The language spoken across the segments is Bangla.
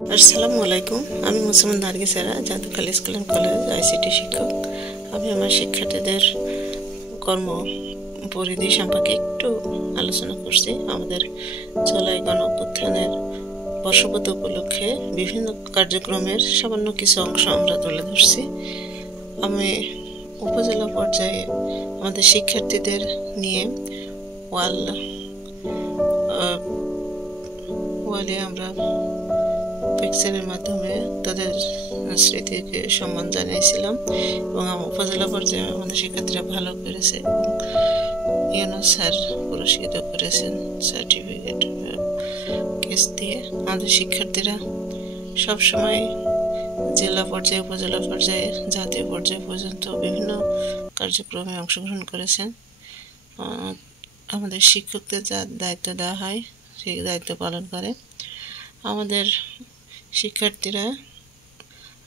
আসসালামু আলাইকুম। আমি মুসলমান নার্গিসারা, জাদুকালী স্কুল অ্যান্ড কলেজ আইসিটি শিক্ষক। আমি আমার শিক্ষার্থীদের কর্ম পরিধি সম্পর্কে একটু আলোচনা করছি। আমাদের জুলাই গণঅভ্যুত্থানের বর্ষপূর্তি উপলক্ষে বিভিন্ন কার্যক্রমের সামান্য কিছু অংশ আমরা তুলে ধরছি। আমি উপজেলা পর্যায়ে আমাদের শিক্ষার্থীদের নিয়ে ওয়ালে আমরা পিকচারের মাধ্যমে তাদের স্মৃতিকে সম্মান জানিয়েছিলাম এবং উপজেলা পর্যায়ে আমাদের শিক্ষার্থীরা ভালো করেছে এবং ইউনুস স্যার পুরস্কৃত করেছেন সার্টিফিকেট কেস দিয়ে। আমাদের শিক্ষার্থীরা সবসময় জেলা পর্যায়ে, উপজেলা পর্যায়ে, জাতীয় পর্যায়ে পর্যন্ত বিভিন্ন কার্যক্রমে অংশগ্রহণ করেছেন। আমাদের শিক্ষকদের যা দায়িত্ব দেওয়া হয় সেই দায়িত্ব পালন করে। আমাদের শিক্ষার্থীরা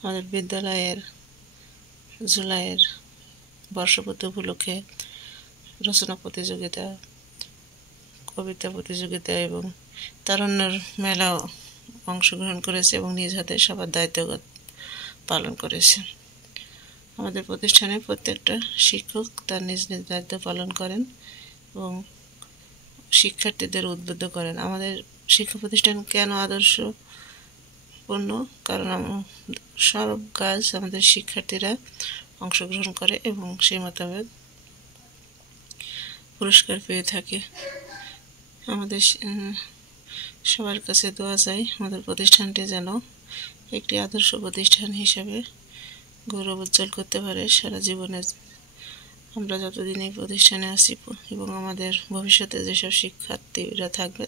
আমাদের বিদ্যালয়ের জুলাইয়ের বর্ষপূর্তি উপলক্ষে রচনা প্রতিযোগিতা, কবিতা প্রতিযোগিতা এবং তারুণ্যের মেলাও অংশগ্রহণ করেছে এবং নিজ হাতে সবার দায়িত্ব পালন করেছে। আমাদের প্রতিষ্ঠানে প্রত্যেকটা শিক্ষক তার নিজ নিজ দায়িত্ব পালন করেন এবং শিক্ষার্থীদের উদ্বুদ্ধ করেন। আমাদের শিক্ষা প্রতিষ্ঠান কেন আদর্শপূর্ণ? কারণ সব কাজ আমাদের শিক্ষার্থীরা অংশগ্রহণ করে এবং সেই মোতাবেক পুরস্কার পেয়ে থাকে। আমাদের সবার কাছে দোয়া চাই আমাদের প্রতিষ্ঠানটি যেন একটি আদর্শ প্রতিষ্ঠান হিসেবে গৌরব উজ্জ্বল করতে পারে সারা জীবনে। আমরা যতদিন এই প্রতিষ্ঠানে আছি এবং আমাদের ভবিষ্যতে যেসব শিক্ষার্থীরা থাকবে